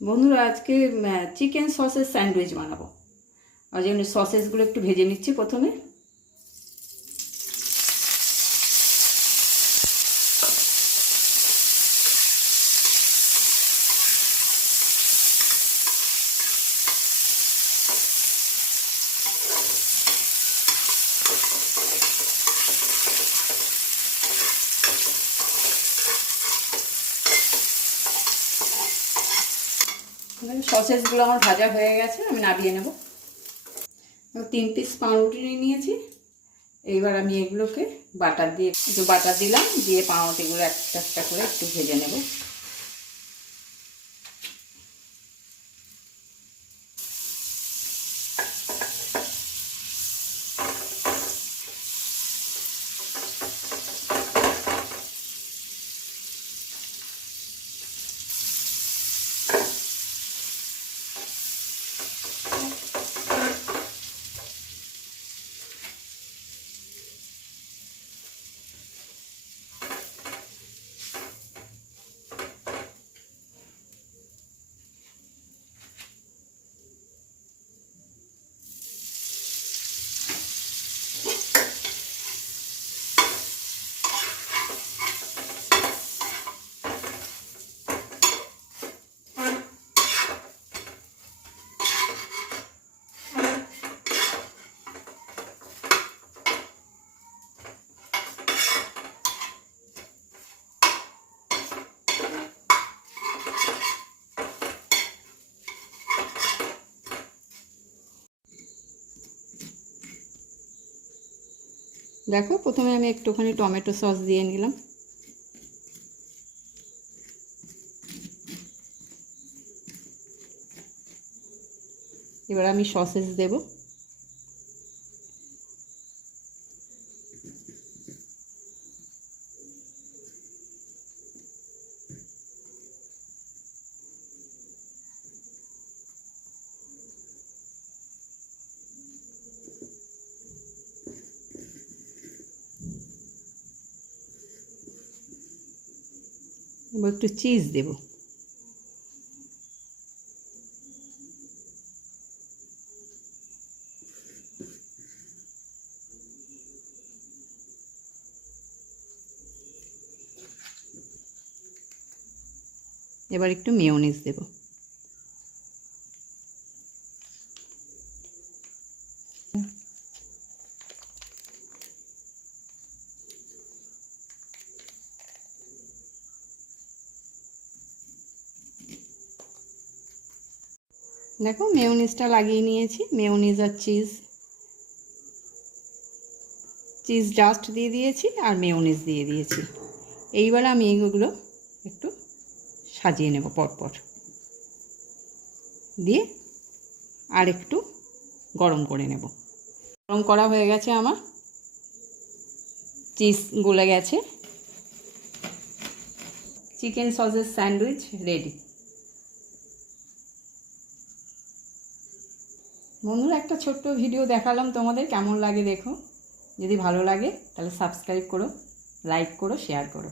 বন্ধুরা আজকে chicken sausages sandwich বানাবো। আর জন্য সসেসগুলো একটু ভেজে নিচ্ছি প্রথমে। সসেসগুলো আমার ভাজা হয়ে গেছে, আমি নাবিয়ে নেব। তিন পিস পাউরুটি নিয়ে নিয়েছি। এইবার আমি এগুলোকে বাটার দিয়ে, একটু বাটার দিলাম, দিয়ে পাউরুটিগুলো একটা একটা করে একটু ভেজে নেব। দেখো প্রথমে আমি একটুখানি টমেটো সস দিয়ে নিলাম। এবার আমি সসেস দেব এবার একটু চিজ দেব। এবার একটু মেয়নিজ দেব। দেখো মেয়োনিজটা লাগিয়ে নিয়েছি। মেয়োনিজ আর চিজ চিজ ডাস্ট দিয়ে দিয়েছি আর মেয়োনিজ দিয়ে দিয়েছি। এইবার আমি এইগুলো একটু সাজিয়ে নেব পরপর। দিয়ে আর একটু গরম করে নেব। গরম করা হয়ে গেছে আমার। চিজ গলে গেছে। চিকেন সসের স্যান্ডউইচ রেডি বন্ধুরা, একটা ছোট্ট ভিডিও দেখালাম তোমাদের, কেমন লাগে দেখো? যদি ভালো লাগে, তাহলে সাবস্ক্রাইব করো লাইক করো শেয়ার করো।